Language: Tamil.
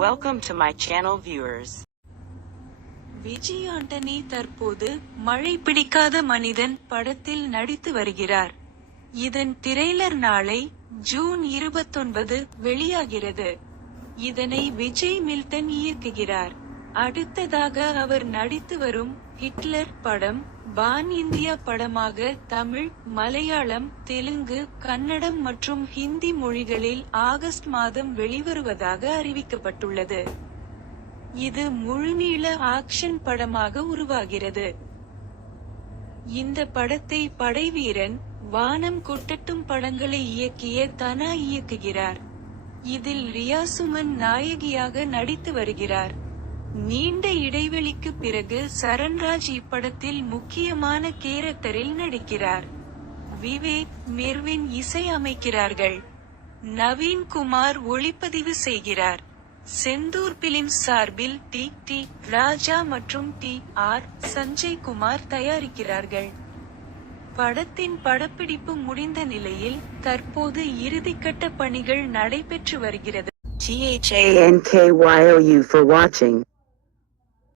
Welcome to my channel viewers. Vijay Antony தற்போது மழை பிடிக்காத மனிதன் படத்தில் நடித்து வருகிறார். இதன் திரைலர் நாளை ஜூன் 29 வெளியாகிறது. இதனை விஜய் மில்டன் இயக்குகிறார். அடுத்ததாக அவர் நடித்து வரும் ஹிட்லர் படம் பான் இந்தியா படமாக தமிழ், மலையாளம், தெலுங்கு, கன்னடம் மற்றும் ஹிந்தி மொழிகளில் ஆகஸ்ட் மாதம் வெளிவருவதாக அறிவிக்கப்பட்டுள்ளது. இது முழுநீள ஆக்ஷன் படமாக உருவாகிறது. இந்த படத்தை படைவீரன், வானம் கொட்டட்டும் படங்களை இயக்கிய தனா இயக்குகிறார். இதில் ரியா சுமன் நாயகியாக நடித்து வருகிறார். நீண்ட இடைவெளிக்கு பிறகு சரண்ராஜ் இப்படத்தில் முக்கியமான கேரக்டரில் நடிக்கிறார். விவேக், மெர்வின் இசை அமைக்கிறார்கள். நவீன் குமார் ஒளிப்பதிவு செய்கிறார். செந்தூர் பிலிம்ஸ் சார்பில் டி ராஜா மற்றும் ஆர் சஞ்சய் குமார் தயாரிக்கிறார்கள். படத்தின் படப்பிடிப்பு முடிந்த நிலையில் தற்போது இறுதிக்கட்ட பணிகள் நடைபெற்று வருகிறது. THANKYOU for watching.